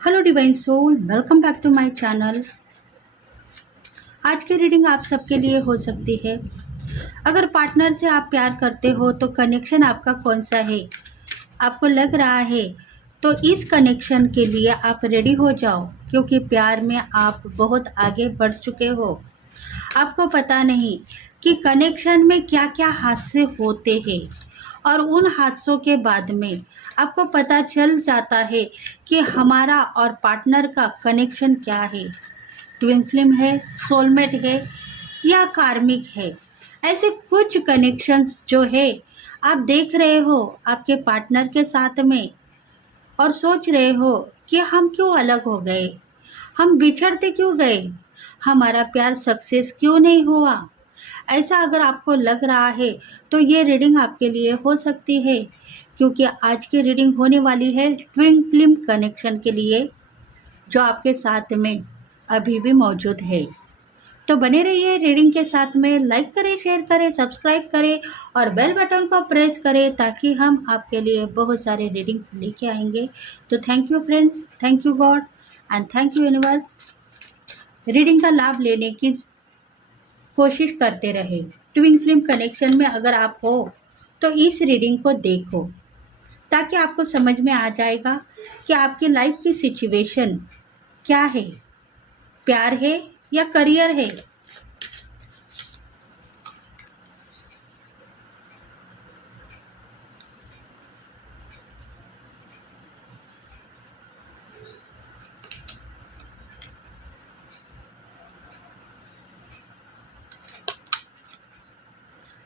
Hello divine soul, welcome back to my channel. आज की reading आप सबके लिए हो सकती है। अगर पार्टनर से आप प्यार करते हो तो कनेक्शन आपका कौन सा है, आपको लग रहा है तो इस कनेक्शन के लिए आप रेडी हो जाओ, क्योंकि प्यार में आप बहुत आगे बढ़ चुके हो। आपको पता नहीं कि कनेक्शन में क्या क्या हादसे होते हैं, और उन हादसों के बाद में आपको पता चल जाता है कि हमारा और पार्टनर का कनेक्शन क्या है। ट्विन फ्लेम है, सोलमेट है या कार्मिक है। ऐसे कुछ कनेक्शंस जो है आप देख रहे हो आपके पार्टनर के साथ में, और सोच रहे हो कि हम क्यों अलग हो गए, हम बिछड़ते क्यों गए, हमारा प्यार सक्सेस क्यों नहीं हुआ। ऐसा अगर आपको लग रहा है तो ये रीडिंग आपके लिए हो सकती है, क्योंकि आज की रीडिंग होने वाली है ट्विन फ्लेम कनेक्शन के लिए, जो आपके साथ में अभी भी मौजूद है। तो बने रहिए रीडिंग के साथ में। लाइक करें, शेयर करें, सब्सक्राइब करें और बेल बटन को प्रेस करें, ताकि हम आपके लिए बहुत सारे रीडिंग्स लेके आएंगे। तो thank you friends, thank you God and thank you universe. Reading का लाभ लेने की कोशिश करते रहे। ट्विन फ्लेम कनेक्शन में अगर आप हो तो इस रीडिंग को देखो, ताकि आपको समझ में आ जाएगा कि आपकी लाइफ की सिचुएशन क्या है, प्यार है या करियर है।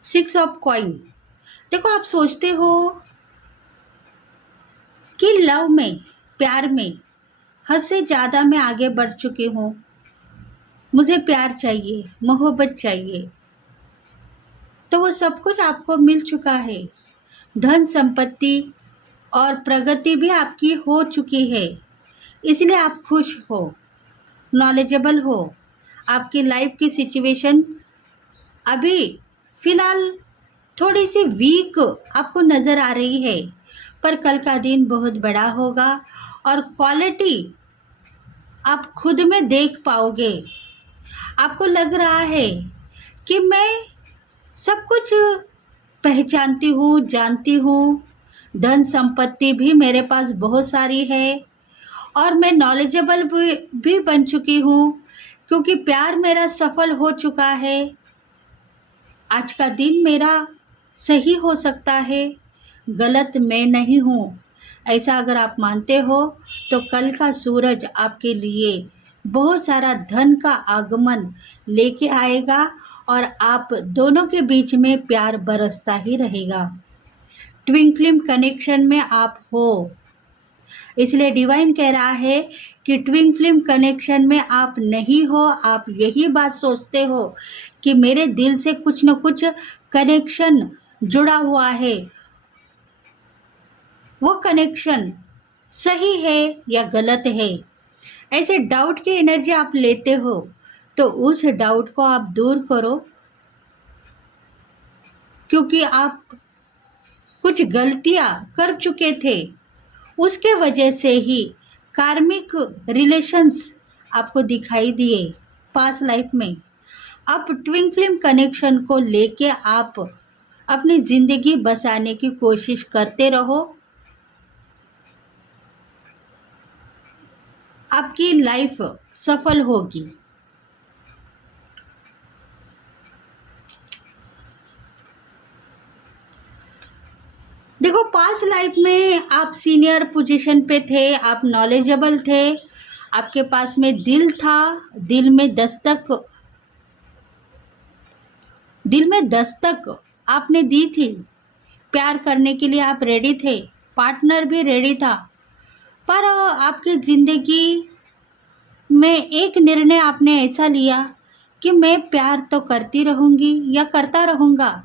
Six of coin. देखो, आप सोचते हो कि लव में, प्यार में हद से ज़्यादा मैं आगे बढ़ चुकी हूँ, मुझे प्यार चाहिए, मोहब्बत चाहिए, तो वो सब कुछ आपको मिल चुका है। धन संपत्ति और प्रगति भी आपकी हो चुकी है, इसलिए आप खुश हो, नॉलेजेबल हो। आपकी लाइफ की सिचुएशन अभी फ़िलहाल थोड़ी सी वीक आपको नज़र आ रही है, पर कल का दिन बहुत बड़ा होगा और क्वालिटी आप खुद में देख पाओगे। आपको लग रहा है कि मैं सब कुछ पहचानती हूँ, जानती हूँ, धन संपत्ति भी मेरे पास बहुत सारी है और मैं नॉलेजेबल भी बन चुकी हूँ, क्योंकि प्यार मेरा सफल हो चुका है। आज का दिन मेरा सही हो सकता है, गलत मैं नहीं हूँ। ऐसा अगर आप मानते हो तो कल का सूरज आपके लिए बहुत सारा धन का आगमन लेके आएगा और आप दोनों के बीच में प्यार बरसता ही रहेगा। ट्विन फ्लेम कनेक्शन में आप हो, इसलिए डिवाइन कह रहा है कि ट्विन फ्लेम कनेक्शन में आप नहीं हो। आप यही बात सोचते हो कि मेरे दिल से कुछ न कुछ कनेक्शन जुड़ा हुआ है, वो कनेक्शन सही है या गलत है। ऐसे डाउट की एनर्जी आप लेते हो, तो उस डाउट को आप दूर करो, क्योंकि आप कुछ गलतियां कर चुके थे, उसके वजह से ही कार्मिक रिलेशंस आपको दिखाई दिए पास्ट लाइफ में। अब ट्विन फ्लेम कनेक्शन को लेके आप अपनी ज़िंदगी बसाने की कोशिश करते रहो। आपकी लाइफ सफल होगी। देखो, पास्ट लाइफ में आप सीनियर पोजीशन पे थे, आप नॉलेजेबल थे, आपके पास में दिल था, दिल में दस्तक आपने दी थी। प्यार करने के लिए आप रेडी थे, पार्टनर भी रेडी था, पर आपकी ज़िंदगी में एक निर्णय आपने ऐसा लिया कि मैं प्यार तो करती रहूँगी या करता रहूँगा,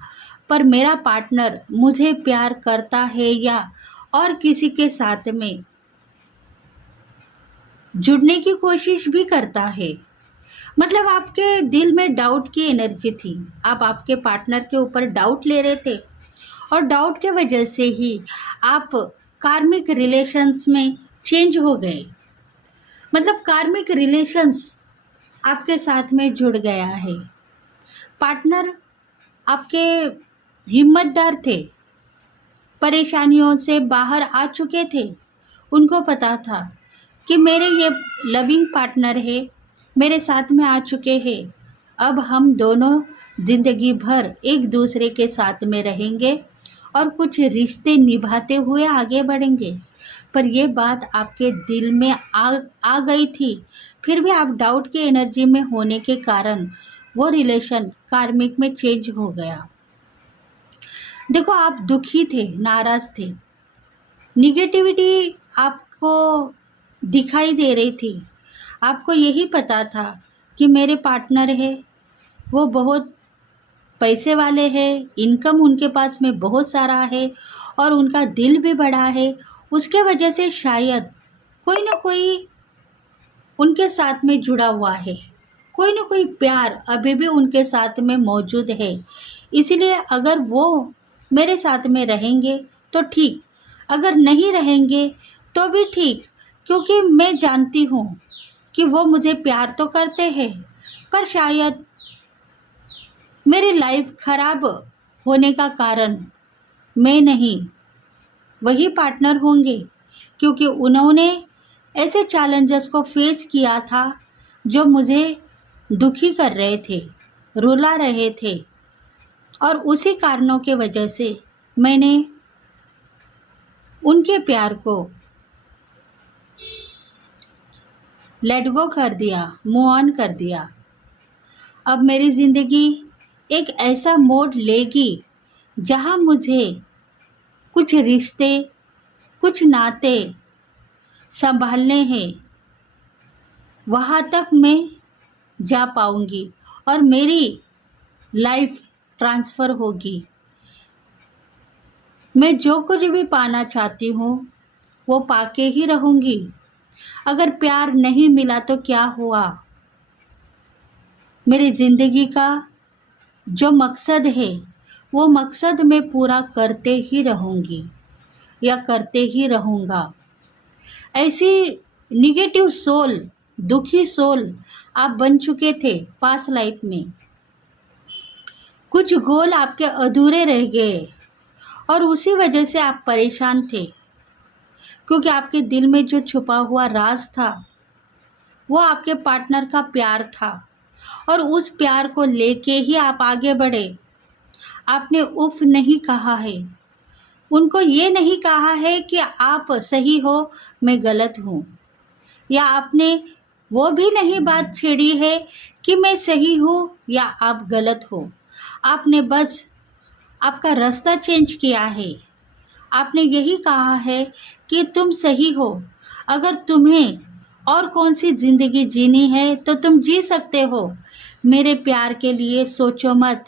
पर मेरा पार्टनर मुझे प्यार करता है या और किसी के साथ में जुड़ने की कोशिश भी करता है। मतलब आपके दिल में डाउट की एनर्जी थी, आप आपके पार्टनर के ऊपर डाउट ले रहे थे, और डाउट के वजह से ही आप कार्मिक रिलेशंस में चेंज हो गए। मतलब कार्मिक रिलेशंस आपके साथ में जुड़ गया है। पार्टनर आपके हिम्मतदार थे, परेशानियों से बाहर आ चुके थे। उनको पता था कि मेरे ये लविंग पार्टनर है, मेरे साथ में आ चुके हैं। अब हम दोनों ज़िंदगी भर एक दूसरे के साथ में रहेंगे और कुछ रिश्ते निभाते हुए आगे बढ़ेंगे। पर ये बात आपके दिल में आ गई थी, फिर भी आप डाउट की एनर्जी में होने के कारण वो रिलेशन कार्मिक में चेंज हो गया। देखो, आप दुखी थे, नाराज़ थे, निगेटिविटी आपको दिखाई दे रही थी। आपको यही पता था कि मेरे पार्टनर है, वो बहुत पैसे वाले हैं, इनकम उनके पास में बहुत सारा है और उनका दिल भी बड़ा है। उसके वजह से शायद कोई ना कोई उनके साथ में जुड़ा हुआ है, कोई ना कोई प्यार अभी भी उनके साथ में मौजूद है। इसीलिए अगर वो मेरे साथ में रहेंगे तो ठीक, अगर नहीं रहेंगे तो भी ठीक, क्योंकि मैं जानती हूँ कि वो मुझे प्यार तो करते हैं, पर शायद मेरी लाइफ खराब होने का कारण मैं नहीं, वही पार्टनर होंगे, क्योंकि उन्होंने ऐसे चैलेंजेस को फेस किया था जो मुझे दुखी कर रहे थे, रुला रहे थे। और उसी कारणों के वजह से मैंने उनके प्यार को लेट गो कर दिया, मूव ऑन कर दिया। अब मेरी ज़िंदगी एक ऐसा मोड़ लेगी जहाँ मुझे कुछ रिश्ते, कुछ नाते संभालने हैं। वहाँ तक मैं जा पाऊँगी और मेरी लाइफ ट्रांसफ़र होगी। मैं जो कुछ भी पाना चाहती हूँ वो पाके ही रहूँगी। अगर प्यार नहीं मिला तो क्या हुआ? मेरी ज़िंदगी का जो मकसद है वो मकसद मैं पूरा करते ही रहूँगी या करते ही रहूँगा। ऐसी निगेटिव सोल, दुखी सोल आप बन चुके थे पास्ट लाइफ में। कुछ गोल आपके अधूरे रह गए और उसी वजह से आप परेशान थे, क्योंकि आपके दिल में जो छुपा हुआ राज था वो आपके पार्टनर का प्यार था और उस प्यार को लेके ही आप आगे बढ़े। आपने उफ नहीं कहा है, उनको ये नहीं कहा है कि आप सही हो, मैं गलत हूँ, या आपने वो भी नहीं बात छेड़ी है कि मैं सही हूँ या आप गलत हो। आपने बस आपका रास्ता चेंज किया है। आपने यही कहा है कि तुम सही हो, अगर तुम्हें और कौन सी ज़िंदगी जीनी है तो तुम जी सकते हो। मेरे प्यार के लिए सोचो मत,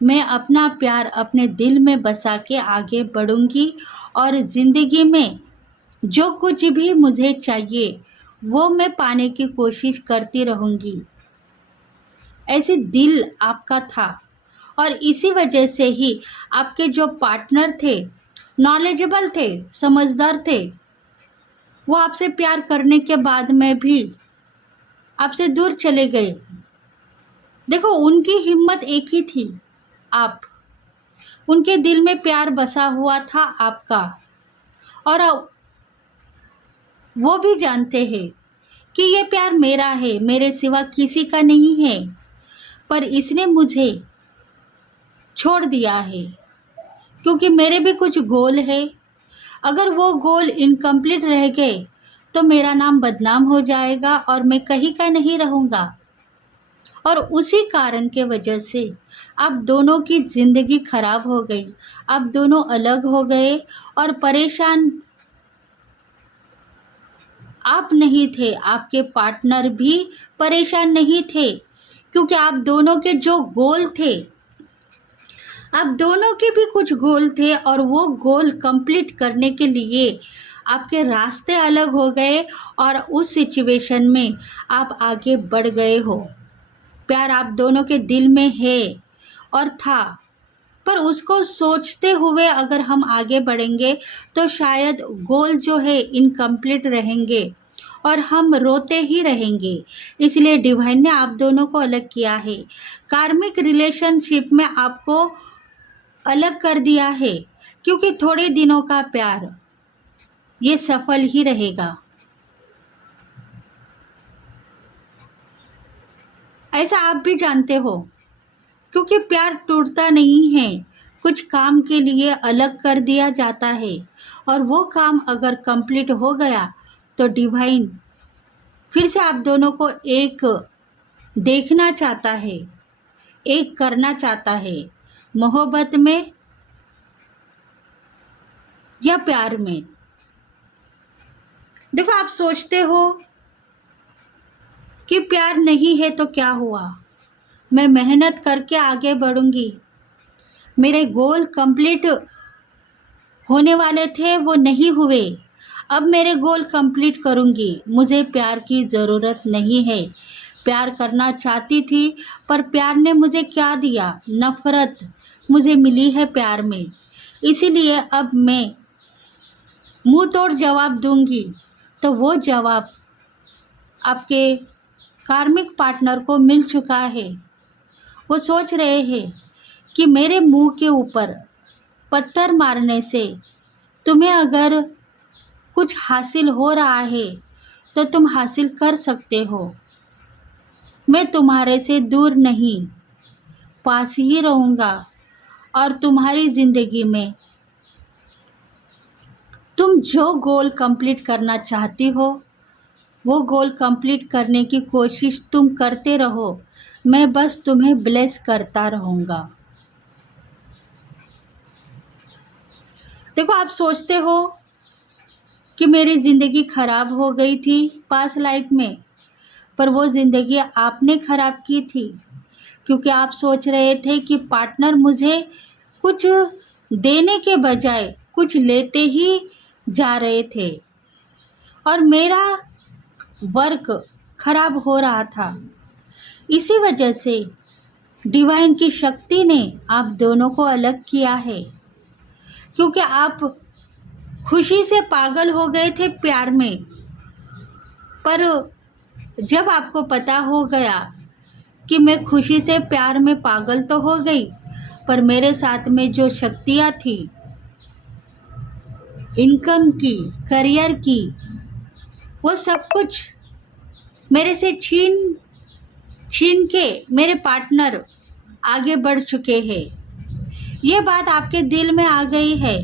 मैं अपना प्यार अपने दिल में बसा के आगे बढ़ूंगी और ज़िंदगी में जो कुछ भी मुझे चाहिए वो मैं पाने की कोशिश करती रहूंगी। ऐसे दिल आपका था और इसी वजह से ही आपके जो पार्टनर थे, नॉलेजेबल थे, समझदार थे, वो आपसे प्यार करने के बाद में भी आपसे दूर चले गए। देखो, उनकी हिम्मत एक ही थी, आप। उनके दिल में प्यार बसा हुआ था आपका, और वो भी जानते हैं कि ये प्यार मेरा है, मेरे सिवा किसी का नहीं है, पर इसने मुझे छोड़ दिया है क्योंकि मेरे भी कुछ गोल है। अगर वो गोल इनकम्प्लीट रह गए तो मेरा नाम बदनाम हो जाएगा और मैं कहीं का नहीं रहूँगा। और उसी कारण के वजह से आप दोनों की ज़िंदगी खराब हो गई, आप दोनों अलग हो गए और परेशान आप नहीं थे, आपके पार्टनर भी परेशान नहीं थे, क्योंकि आप दोनों के जो गोल थे, आप दोनों के भी कुछ गोल थे और वो गोल कंप्लीट करने के लिए आपके रास्ते अलग हो गए और उस सिचुएशन में आप आगे बढ़ गए हो। प्यार आप दोनों के दिल में है और था, पर उसको सोचते हुए अगर हम आगे बढ़ेंगे तो शायद गोल जो है इनकम्प्लीट रहेंगे और हम रोते ही रहेंगे। इसलिए डिवाइन ने आप दोनों को अलग किया है। कार्मिक रिलेशनशिप में आपको अलग कर दिया है, क्योंकि थोड़े दिनों का प्यार ये सफल ही रहेगा। ऐसा आप भी जानते हो, क्योंकि प्यार टूटता नहीं है, कुछ काम के लिए अलग कर दिया जाता है, और वो काम अगर कंप्लीट हो गया तो डिवाइन फिर से आप दोनों को एक देखना चाहता है, एक करना चाहता है, मोहब्बत में या प्यार में। देखो, आप सोचते हो कि प्यार नहीं है तो क्या हुआ, मैं मेहनत करके आगे बढ़ूंगी, मेरे गोल कंप्लीट होने वाले थे वो नहीं हुए, अब मेरे गोल कंप्लीट करूंगी, मुझे प्यार की ज़रूरत नहीं है। प्यार करना चाहती थी, पर प्यार ने मुझे क्या दिया, नफ़रत मुझे मिली है प्यार में। इसीलिए अब मैं मुंह तोड़ जवाब दूंगी, तो वो जवाब आपके कार्मिक पार्टनर को मिल चुका है। वो सोच रहे हैं कि मेरे मुंह के ऊपर पत्थर मारने से तुम्हें अगर कुछ हासिल हो रहा है तो तुम हासिल कर सकते हो। मैं तुम्हारे से दूर नहीं, पास ही रहूँगा, और तुम्हारी ज़िंदगी में तुम जो गोल कंप्लीट करना चाहती हो वो गोल कंप्लीट करने की कोशिश तुम करते रहो, मैं बस तुम्हें ब्लेस करता रहूँगा। देखो, आप सोचते हो कि मेरी ज़िंदगी ख़राब हो गई थी पास्ट लाइफ में, पर वो ज़िंदगी आपने ख़राब की थी, क्योंकि आप सोच रहे थे कि पार्टनर मुझे कुछ देने के बजाय कुछ लेते ही जा रहे थे, और मेरा वर्क खराब हो रहा था। इसी वजह से डिवाइन की शक्ति ने आप दोनों को अलग किया है, क्योंकि आप खुशी से पागल हो गए थे प्यार में। पर जब आपको पता हो गया कि मैं खुशी से प्यार में पागल तो हो गई, पर मेरे साथ में जो शक्तियाँ थी, इनकम की, करियर की, वो सब कुछ मेरे से छीन छीन के मेरे पार्टनर आगे बढ़ चुके हैं। ये बात आपके दिल में आ गई है,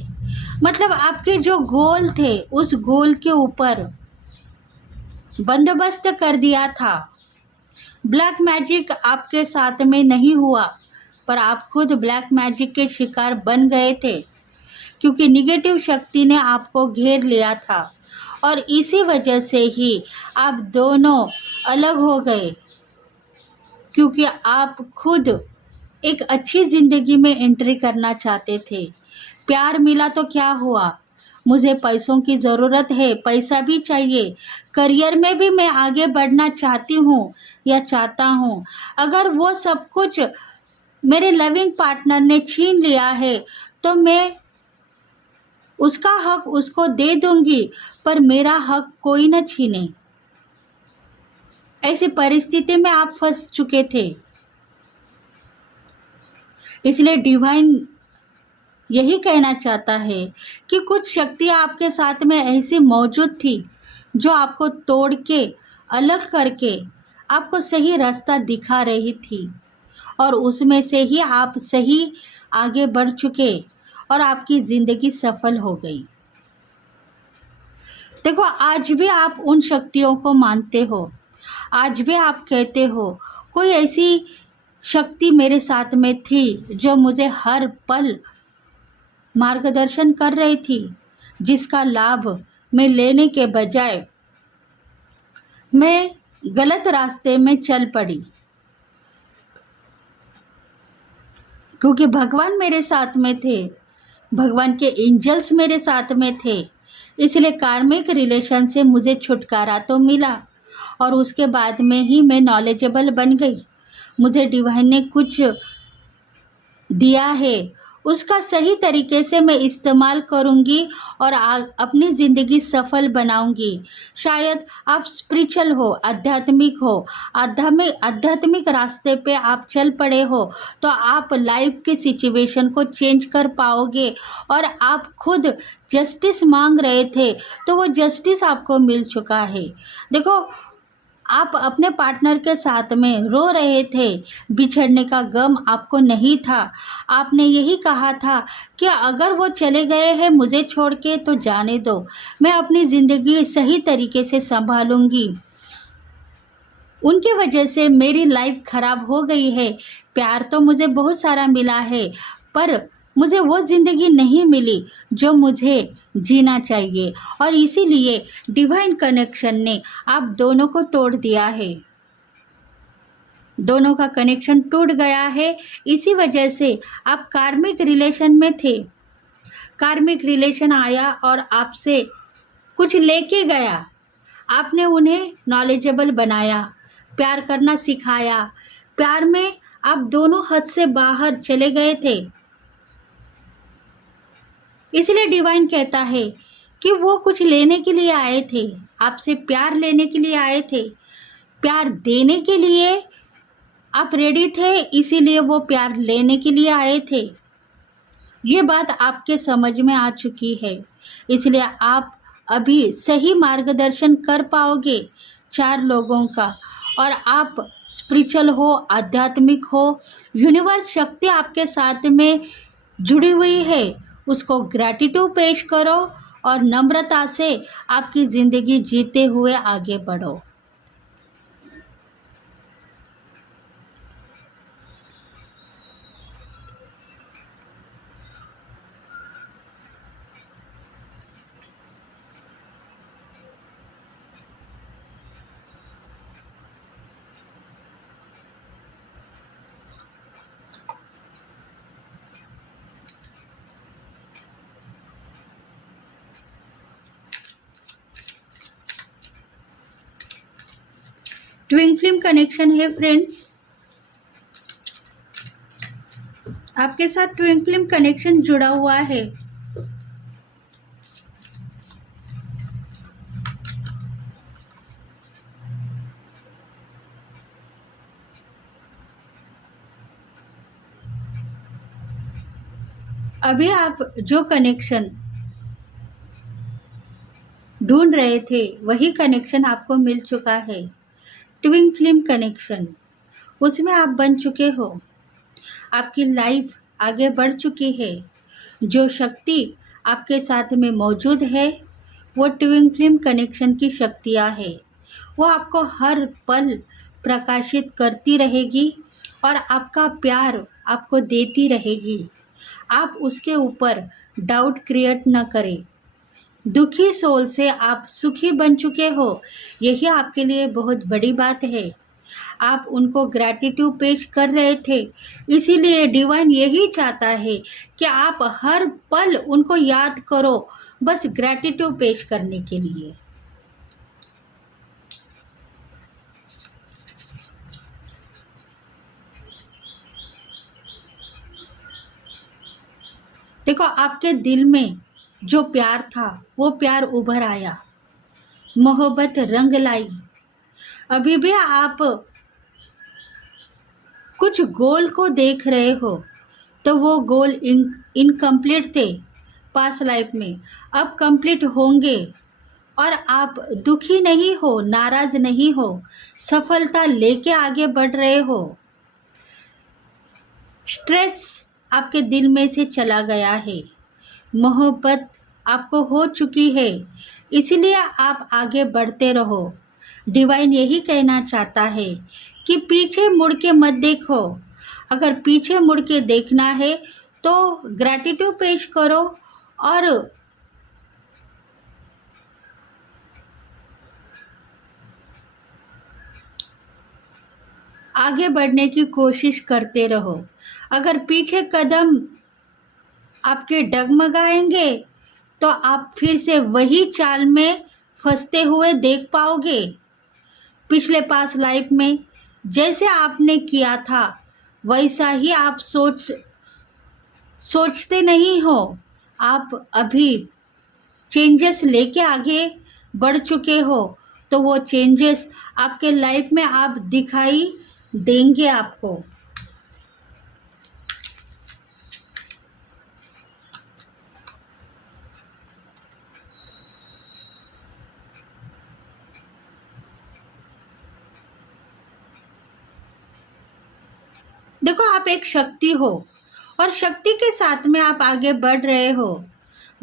मतलब आपके जो गोल थे उस गोल के ऊपर बंदोबस्त कर दिया था। ब्लैक मैजिक आपके साथ में नहीं हुआ, पर आप खुद ब्लैक मैजिक के शिकार बन गए थे, क्योंकि निगेटिव शक्ति ने आपको घेर लिया था, और इसी वजह से ही आप दोनों अलग हो गए, क्योंकि आप खुद एक अच्छी ज़िंदगी में एंट्री करना चाहते थे। प्यार मिला तो क्या हुआ, मुझे पैसों की ज़रूरत है, पैसा भी चाहिए, करियर में भी मैं आगे बढ़ना चाहती हूँ या चाहता हूँ। अगर वो सब कुछ मेरे लविंग पार्टनर ने छीन लिया है तो मैं उसका हक उसको दे दूंगी, पर मेरा हक कोई न छीने। ऐसी परिस्थिति में आप फंस चुके थे। इसलिए डिवाइन यही कहना चाहता है कि कुछ शक्तियाँ आपके साथ में ऐसी मौजूद थी जो आपको तोड़ के, अलग करके आपको सही रास्ता दिखा रही थी, और उसमें से ही आप सही आगे बढ़ चुके और आपकी ज़िंदगी सफल हो गई। देखो, आज भी आप उन शक्तियों को मानते हो, आज भी आप कहते हो कोई ऐसी शक्ति मेरे साथ में थी जो मुझे हर पल मार्गदर्शन कर रही थी, जिसका लाभ मैं लेने के बजाय मैं गलत रास्ते में चल पड़ी, क्योंकि भगवान मेरे साथ में थे, भगवान के एंजल्स मेरे साथ में थे। इसलिए कार्मिक रिलेशन से मुझे छुटकारा तो मिला, और उसके बाद में ही मैं नॉलेजेबल बन गई। मुझे डिवाइन ने कुछ दिया है उसका सही तरीके से मैं इस्तेमाल करूँगी और अपनी ज़िंदगी सफल बनाऊँगी। शायद आप स्पिरिचुअल हो, आध्यात्मिक हो, आध्यात्मिक रास्ते पे आप चल पड़े हो, तो आप लाइफ की सिचुएशन को चेंज कर पाओगे। और आप खुद जस्टिस मांग रहे थे, तो वो जस्टिस आपको मिल चुका है। देखो, आप अपने पार्टनर के साथ में रो रहे थे, बिछड़ने का गम आपको नहीं था। आपने यही कहा था कि अगर वो चले गए हैं मुझे छोड़ के तो जाने दो, मैं अपनी ज़िंदगी सही तरीके से संभालूंगी। उनकी वजह से मेरी लाइफ ख़राब हो गई है। प्यार तो मुझे बहुत सारा मिला है, पर मुझे वो ज़िंदगी नहीं मिली जो मुझे जीना चाहिए। और इसीलिए डिवाइन कनेक्शन ने आप दोनों को तोड़ दिया है। दोनों का कनेक्शन टूट गया है। इसी वजह से आप कार्मिक रिलेशन में थे। कार्मिक रिलेशन आया और आपसे कुछ लेके गया। आपने उन्हें नॉलेजेबल बनाया, प्यार करना सिखाया। प्यार में आप दोनों हद से बाहर चले गए थे। इसलिए डिवाइन कहता है कि वो कुछ लेने के लिए आए थे, आपसे प्यार लेने के लिए आए थे। प्यार देने के लिए आप रेडी थे, इसीलिए वो प्यार लेने के लिए आए थे। ये बात आपके समझ में आ चुकी है, इसलिए आप अभी सही मार्गदर्शन कर पाओगे 4 लोगों का। और आप स्पिरिचुअल हो, आध्यात्मिक हो, यूनिवर्स शक्ति आपके साथ में जुड़ी हुई है। उसको ग्रैटिट्यूड पेश करो और नम्रता से आपकी ज़िंदगी जीते हुए आगे बढ़ो। ट्विन फ्लेम कनेक्शन है फ्रेंड्स, आपके साथ ट्विन फ्लेम कनेक्शन जुड़ा हुआ है। अभी आप जो कनेक्शन ढूंढ रहे थे वही कनेक्शन आपको मिल चुका है। ट्विन फ्लेम कनेक्शन, उसमें आप बन चुके हो। आपकी लाइफ आगे बढ़ चुकी है। जो शक्ति आपके साथ में मौजूद है वो ट्विन फ्लेम कनेक्शन की शक्तियाँ है। वो आपको हर पल प्रकाशित करती रहेगी और आपका प्यार आपको देती रहेगी। आप उसके ऊपर डाउट क्रिएट न करें। दुखी सोल से आप सुखी बन चुके हो, यही आपके लिए बहुत बड़ी बात है। आप उनको ग्रैटिट्यूड पेश कर रहे थे, इसीलिए डिवाइन यही चाहता है कि आप हर पल उनको याद करो, बस ग्रैटिट्यूड पेश करने के लिए। देखो, आपके दिल में जो प्यार था वो प्यार उभर आया, मोहब्बत रंग लाई। अभी भी आप कुछ गोल को देख रहे हो, तो वो गोल इनकम्प्लीट थे पास्ट लाइफ में, अब कंप्लीट होंगे। और आप दुखी नहीं हो, नाराज नहीं हो, सफलता लेके आगे बढ़ रहे हो। स्ट्रेस आपके दिल में से चला गया है, मोहब्बत आपको हो चुकी है, इसीलिए आप आगे बढ़ते रहो। डिवाइन यही कहना चाहता है कि पीछे मुड़ के मत देखो। अगर पीछे मुड़ के देखना है तो ग्रैटिट्यूड पेश करो और आगे बढ़ने की कोशिश करते रहो। अगर पीछे कदम आपके डगमगाएंगे तो आप फिर से वही चाल में फंसते हुए देख पाओगे। पिछले पास्ट लाइफ में जैसे आपने किया था वैसा ही आप सोचते नहीं हो, आप अभी चेंजेस लेके आगे बढ़ चुके हो, तो वो चेंजेस आपके लाइफ में आप दिखाई देंगे आपको। देखो, आप एक शक्ति हो और शक्ति के साथ में आप आगे बढ़ रहे हो।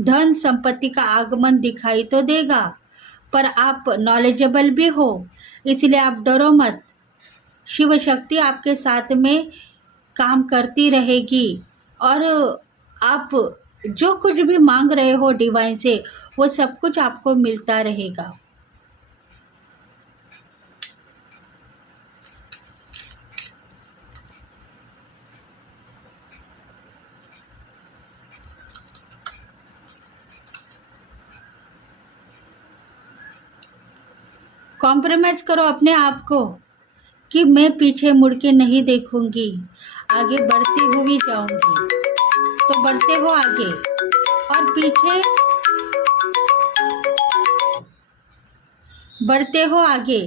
धन संपत्ति का आगमन दिखाई तो देगा, पर आप नॉलेजेबल भी हो, इसलिए आप डरो मत। शिव शक्ति आपके साथ में काम करती रहेगी और आप जो कुछ भी मांग रहे हो डिवाइन से, वो सब कुछ आपको मिलता रहेगा। कॉम्प्रोमाइज़ करो अपने आप को कि मैं पीछे मुड़ के नहीं देखूंगी, आगे बढ़ती हुई जाऊंगी। तो बढ़ते हो आगे और पीछे बढ़ते हो आगे,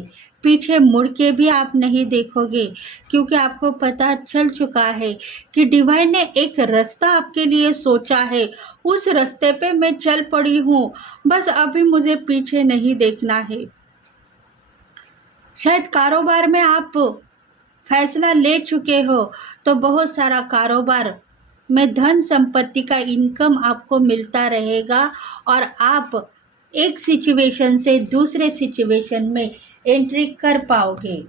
पीछे मुड़ के भी आप नहीं देखोगे, क्योंकि आपको पता चल चुका है कि डिवाइन ने एक रास्ता आपके लिए सोचा है। उस रास्ते पे मैं चल पड़ी हूँ, बस अभी मुझे पीछे नहीं देखना है। शायद कारोबार में आप फैसला ले चुके हो, तो बहुत सारा कारोबार में धन संपत्ति का इनकम आपको मिलता रहेगा और आप एक सिचुएशन से दूसरे सिचुएशन में एंट्री कर पाओगे।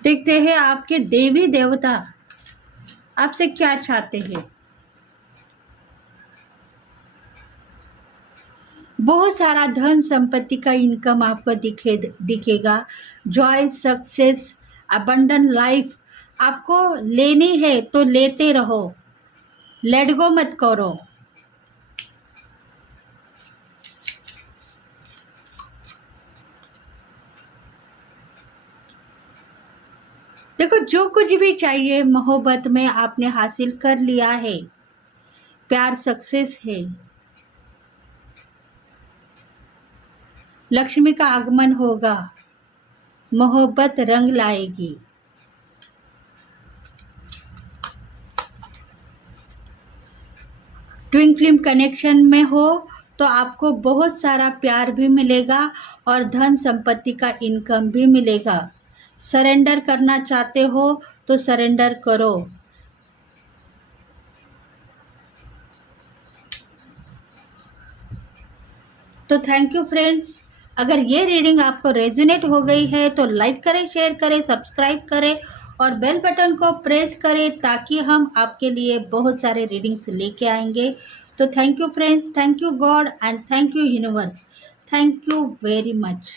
देखते हैं आपके देवी देवता आपसे क्या चाहते हैं। बहुत सारा धन संपत्ति का इनकम आपको दिखेगा। जॉय, सक्सेस, अबंडन लाइफ आपको लेनी है तो लेते रहो, लेट गो मत करो। देखो, जो कुछ भी चाहिए मोहब्बत में आपने हासिल कर लिया है। प्यार सक्सेस है, लक्ष्मी का आगमन होगा, मोहब्बत रंग लाएगी। ट्विन फ्लेम कनेक्शन में हो तो आपको बहुत सारा प्यार भी मिलेगा और धन संपत्ति का इनकम भी मिलेगा। सरेंडर करना चाहते हो तो सरेंडर करो। तो थैंक यू फ्रेंड्स। अगर ये रीडिंग आपको रेजोनेट हो गई है तो लाइक करें, शेयर करें, सब्सक्राइब करें और बेल बटन को प्रेस करें, ताकि हम आपके लिए बहुत सारे रीडिंग्स लेके आएंगे। तो thank you friends, thank you God and thank you universe, thank you very much.